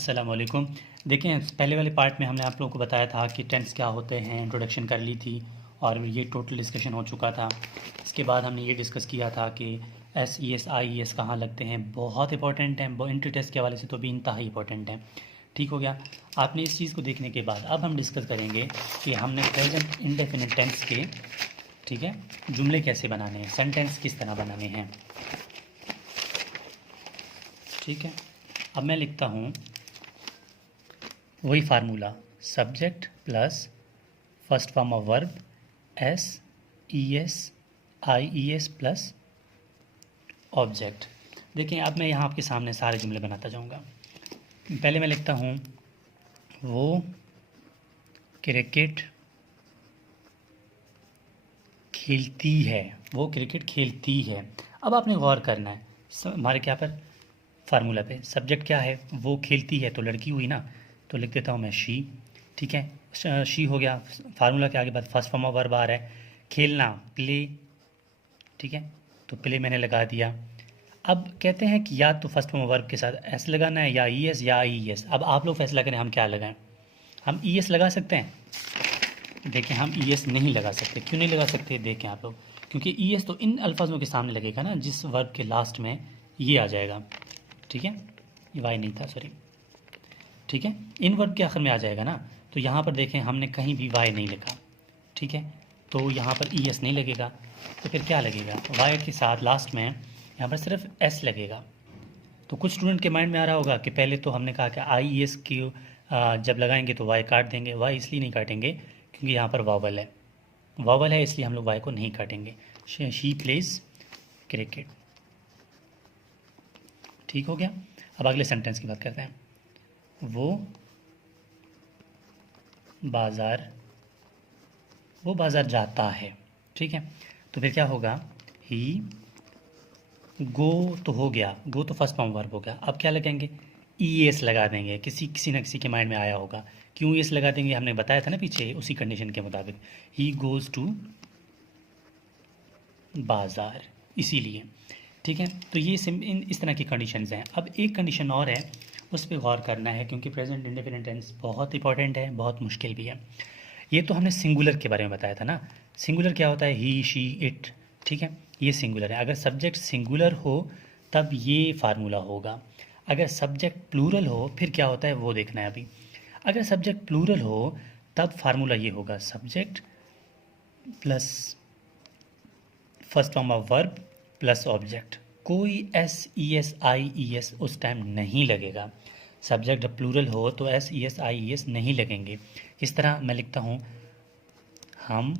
अस्सलामुअलैकुम। देखें, पहले वाले पार्ट में हमने आप लोगों को बताया था कि टेंस क्या होते हैं, इंट्रोडक्शन कर ली थी और ये टोटल डिस्कशन हो चुका था। इसके बाद हमने ये डिस्कस किया था कि S E S I E S कहाँ लगते हैं, बहुत इंपॉर्टेंट हैं, एंट्री टेस्ट के हवाले से तो भी इंतहाई इंपॉर्टेंट हैं। ठीक हो गया। आपने इस चीज़ को देखने के बाद अब हम डिस्कस करेंगे कि हमने प्रेजेंट इंडेफिनिट टेंस के, ठीक है, जुमले कैसे बनाने हैं, सेंटेंस किस तरह बनाने हैं। ठीक है, अब मैं लिखता हूँ वही formula, subject plus first form of verb S E S I E S plus object. देखिए, अब मैं यहाँ आपके सामने सारे जुमले बनाता जाऊँगा। पहले मैं लिखता हूँ वो क्रिकेट खेलती है, वो क्रिकेट खेलती है। अब आपने गौर करना है हमारे क्या पर, फार्मूला पे। सब्जेक्ट क्या है, वो खेलती है तो लड़की हुई ना, तो लिख देता हूँ मैं शी। ठीक है, शी हो गया। फार्मूला के आगे बाद फर्स्ट फॉर्म ऑफ वर्ब आ रहा है, खेलना, प्ले। ठीक है, तो प्ले मैंने लगा दिया। अब कहते हैं कि या तो फर्स्ट फॉर्म ऑफ वर्ब के साथ एस लगाना है या ई एस या आई एस। अब आप लोग फैसला करें हम क्या लगाएं। हम ई एस लगा सकते हैं। देखें, हम ई एस नहीं लगा सकते। क्यों नहीं लगा सकते, देखें आप लोग, क्योंकि ई एस तो इन अल्फाजों के सामने लगेगा ना जिस वर्ब के लास्ट में ये आ जाएगा। ठीक है, ये वाई नहीं था, सॉरी। ठीक है, इन वर्ब के आखिर में आ जाएगा ना, तो यहाँ पर देखें हमने कहीं भी वाई नहीं लिखा। ठीक है, तो यहाँ पर ई एस नहीं लगेगा, तो फिर क्या लगेगा, वाई के साथ लास्ट में यहाँ पर सिर्फ एस लगेगा। तो कुछ स्टूडेंट के माइंड में आ रहा होगा कि पहले तो हमने कहा कि आई एस की जब लगाएंगे तो वाई काट देंगे। वाई इसलिए नहीं काटेंगे क्योंकि यहाँ पर वावल है, वावल है, इसलिए हम लोग वाई को नहीं काटेंगे। She plays cricket. ठीक हो गया। अब अगले सेंटेंस की बात करते हैं। वो बाज़ार जाता है। ठीक है, तो फिर क्या होगा, ही गो तो हो गया, गो तो फर्स्ट फॉर्म वर्ब हो गया। अब क्या लगाएंगे, ई एस लगा देंगे। किसी न किसी के माइंड में आया होगा क्यों एस लगा देंगे, हमने बताया था ना पीछे, उसी कंडीशन के मुताबिक। ही गोज़ टू बाज़ार, इसीलिए। ठीक है, तो ये इस तरह की कंडीशंस हैं। अब एक कंडीशन और है, उस पर गौर करना है क्योंकि प्रेजेंट इंडेफिनिट टेंस बहुत इंपॉर्टेंट है, बहुत मुश्किल भी है। ये तो हमने सिंगुलर के बारे में बताया था ना। सिंगुलर क्या होता है, ही शी इट। ठीक है, ये सिंगुलर है। अगर सब्जेक्ट सिंगुलर हो तब ये फार्मूला होगा। अगर सब्जेक्ट प्लूरल हो फिर क्या होता है वो देखना है अभी। अगर सब्जेक्ट प्लूरल हो तब फार्मूला ये होगा, subject plus first form of verb plus object. कोई S E S I E S उस टाइम नहीं लगेगा। सब्जेक्ट जब प्लूरल हो तो S E S I E S नहीं लगेंगे। इस तरह मैं लिखता हूँ, हम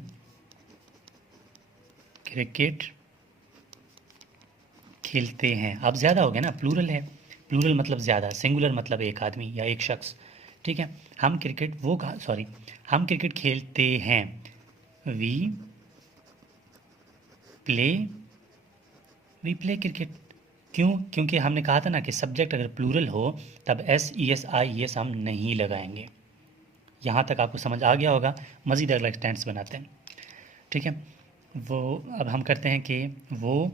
क्रिकेट खेलते हैं। अब ज़्यादा हो गया ना, प्लूरल है, प्लूरल मतलब ज़्यादा, सिंगुलर मतलब एक आदमी या एक शख्स। ठीक है, हम क्रिकेट खेलते हैं। We play cricket. क्यों, क्योंकि हमने कहा था ना कि सब्जेक्ट अगर प्लूरल हो तब S E S I E S हम नहीं लगाएंगे। यहाँ तक आपको समझ आ गया होगा। मज़ीद अगला टेंस बनाते हैं। ठीक है, वो अब हम करते हैं कि वो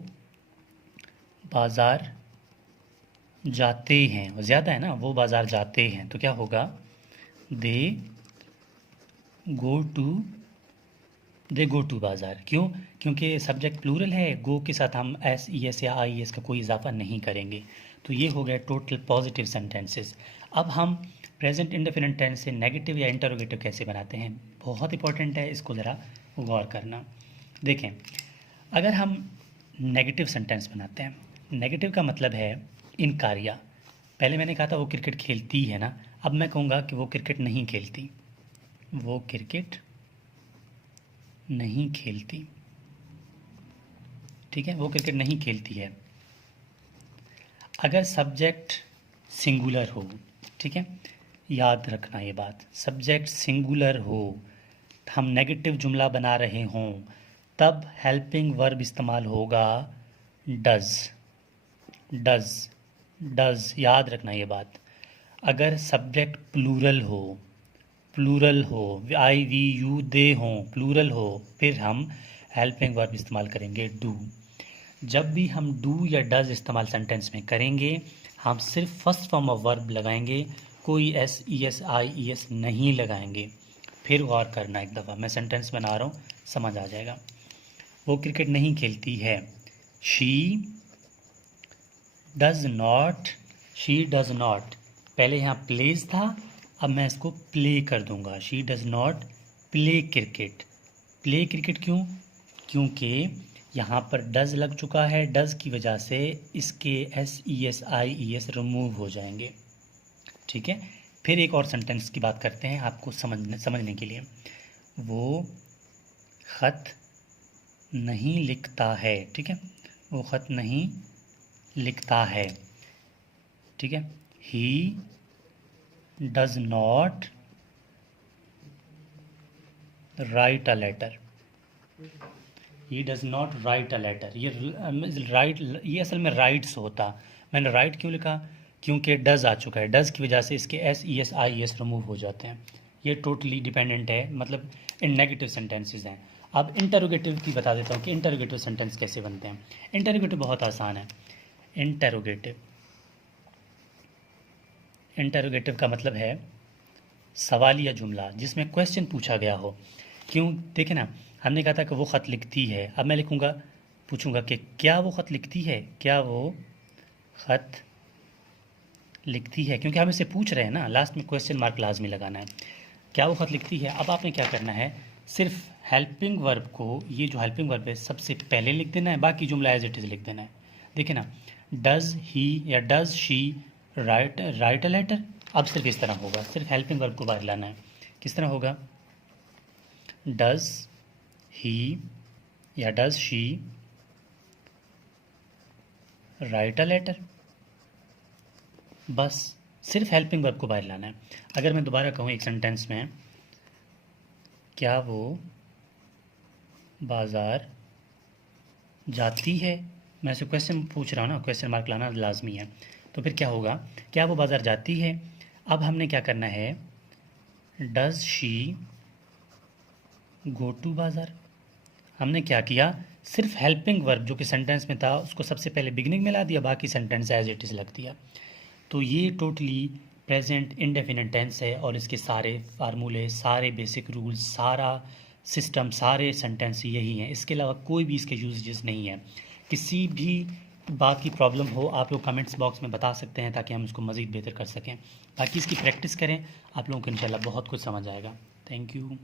बाज़ार जाते हैं, ज़्यादा है ना, वो बाज़ार जाते हैं, तो क्या होगा, दे गो टू बाज़ार। क्यों, क्योंकि सब्जेक्ट प्लूरल है, गो के साथ हम एस ई एस या आई एस का कोई इजाफा नहीं करेंगे। तो ये हो गया टोटल पॉजिटिव सेंटेंसेस। अब हम प्रेजेंट इंडेफिनिट टेंस से नेगेटिव या इंटरोगेटिव कैसे बनाते हैं, बहुत इंपॉर्टेंट है, इसको ज़रा गौर करना। देखें, अगर हम नेगेटिव सेंटेंस बनाते हैं, नेगेटिव का मतलब है इनकारिया। पहले मैंने कहा था वो क्रिकेट खेलती है ना, अब मैं कहूँगा कि वो क्रिकेट नहीं खेलती, वो क्रिकेट नहीं खेलती। ठीक है, वो क्रिकेट नहीं खेलती है। अगर सब्जेक्ट सिंगुलर हो, ठीक है, याद रखना ये बात, सब्जेक्ट सिंगुलर हो, हम नेगेटिव जुमला बना रहे हों, तब हेल्पिंग वर्ब इस्तेमाल होगा डज। याद रखना ये बात। अगर सब्जेक्ट प्लूरल हो, आई वी यू दे हों, प्लूरल हो, फिर हम हेल्पिंग वर्ब इस्तेमाल करेंगे डू। जब भी हम डू या डज इस्तेमाल सेंटेंस में करेंगे, हम सिर्फ फर्स्ट फॉर्म ऑफ वर्ब लगाएंगे, कोई SES नहीं लगाएंगे। फिर गौर करना एक दफ़ा, मैं सेंटेंस बना रहा हूँ, समझ आ जाएगा। वो क्रिकेट नहीं खेलती है। शी डज़ नॉट, पहले यहाँ प्लेज था, अब मैं इसको प्ले कर दूंगा। She does not play cricket. Play cricket क्यों? क्योंकि यहाँ पर डज़ लग चुका है, डज़ की वजह से इसके SES रिमूव हो जाएंगे। ठीक है, फिर एक और सेंटेंस की बात करते हैं आपको समझने के लिए। वो ख़त नहीं लिखता है। ठीक है, वो ख़त नहीं लिखता है। ठीक है, he does not write a letter. He does not write a letter. ये असल में राइट्स होता। मैंने राइट क्यों लिखा? क्योंकि डज़ आ चुका है, डज़ की वजह से इसके SES रिमूव हो जाते हैं। ये टोटली डिपेंडेंट है, मतलब इन नेगेटिव सेंटेंसेस हैं। अब इंटरोगेटिव की बता देता हूँ कि इंटरोगेटिव सेंटेंस कैसे बनते हैं। इंटरोगेटिव बहुत आसान है। इंटरोगेटिव का मतलब है सवालिया जुमला जिसमें क्वेश्चन पूछा गया हो। क्यों? देखे ना, हमने कहा था कि वो ख़त लिखती है। अब मैं लिखूँगा, पूछूंगा कि क्या वो ख़त लिखती है, क्या वो ख़त लिखती है, क्योंकि हम इसे पूछ रहे हैं ना, लास्ट में क्वेश्चन मार्क लाजमी लगाना है। क्या वो ख़त लिखती है? अब आपने क्या करना है, सिर्फ हेल्पिंग वर्ब को, ये जो हेल्पिंग वर्ब है, सबसे पहले लिख देना है, बाकी जुमला एज इट इज़ लिख देना है। देखिए ना, डज़ ही या does she write a letter. अब सिर्फ इस तरह होगा, सिर्फ हेल्पिंग वर्ब को बाहर लाना है। किस तरह होगा? डज़ ही या does she write a letter. बस सिर्फ हेल्पिंग वर्ब को बाहर लाना है। अगर मैं दोबारा कहूँ एक सेंटेंस में, क्या वो बाज़ार जाती है, मैं ऐसे क्वेश्चन पूछ रहा हूँ ना, क्वेश्चन मार्क लाना लाजमी है। तो फिर क्या होगा? क्या वो बाज़ार जाती है। अब हमने क्या करना है, डज़ शी गो टू बाज़ार। हमने क्या किया, सिर्फ हेल्पिंग वर्ब जो कि सेंटेंस में था उसको सबसे पहले बिगिनिंग में ला दिया, बाकी सेंटेंस एज इट इज़ लग दिया। तो ये टोटली प्रेजेंट इंडेफिनिट टेंस है और इसके सारे फार्मूले, सारे बेसिक रूल्स, सारा सिस्टम, सारे सेंटेंस यही हैं। इसके अलावा कोई भी इसके यूजेस नहीं है। किसी भी बात की प्रॉब्लम हो आप लोग कमेंट्स बॉक्स में बता सकते हैं ताकि हम इसको मज़ीद बेहतर कर सकें। बाकी इसकी प्रैक्टिस करें, आप लोगों को इंशाल्लाह बहुत कुछ समझ आएगा। Thank you.